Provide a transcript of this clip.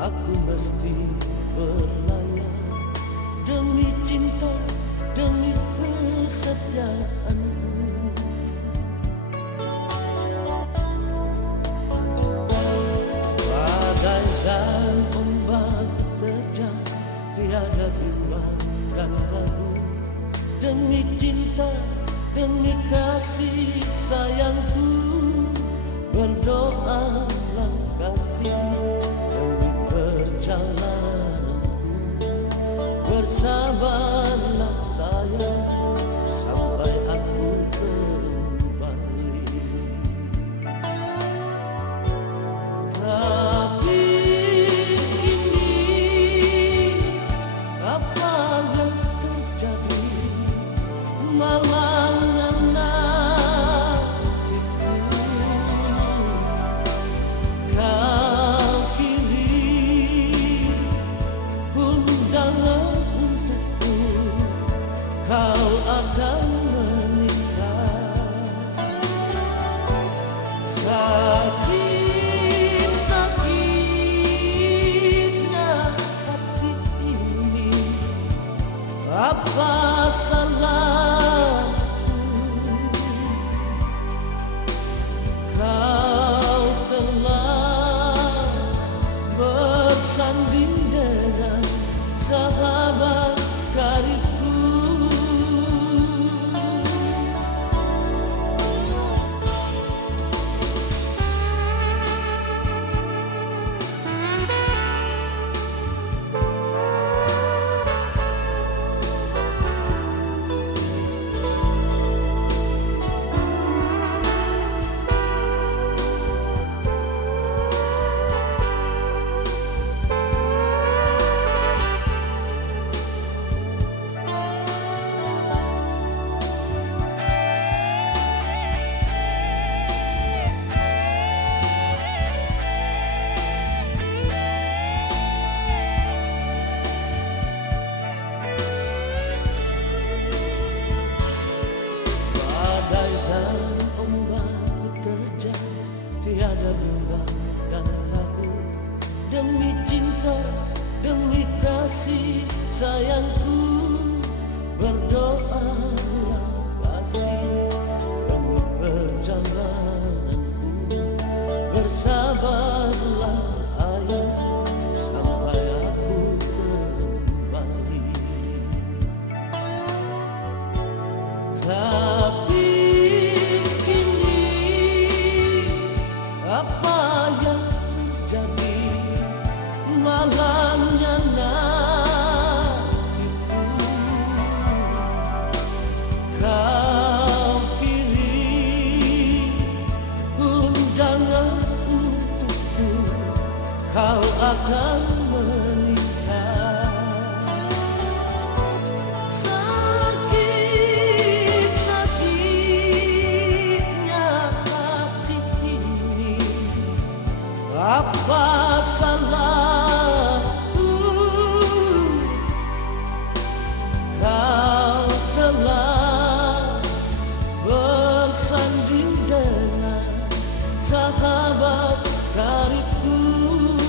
Aku mesti berlayar demi cinta, demi kesetiaanku. Badai dan ombak terjang, tiada bimbang dan ragu. Demi cinta, demi kasih sayangku, berdoalah kasih demi perjalananku. Bersabarlah sayang sampai aku kembali. Tapi kini apa yang terjadi? Malangnya nasibku, kau kirim undangan untukku, kau akan menikah. Sakit-sakitnya hati ini, apa salahku? Kau telah bersanding dengan sahabat karibku. Tiada bimbang dan ragu, demi cinta, demi kasih sayangku, berdoalah kasih demi perjalananku. Bersabarlah sayang sampai aku kembali. Tapi apa yang terjadi? Malangnya nasibku, kau kirim undangan untukku, kau akan menikah. Sakit-sakitnya hati ini, apa salahku? Kau telah bersanding dengan sahabat karibku.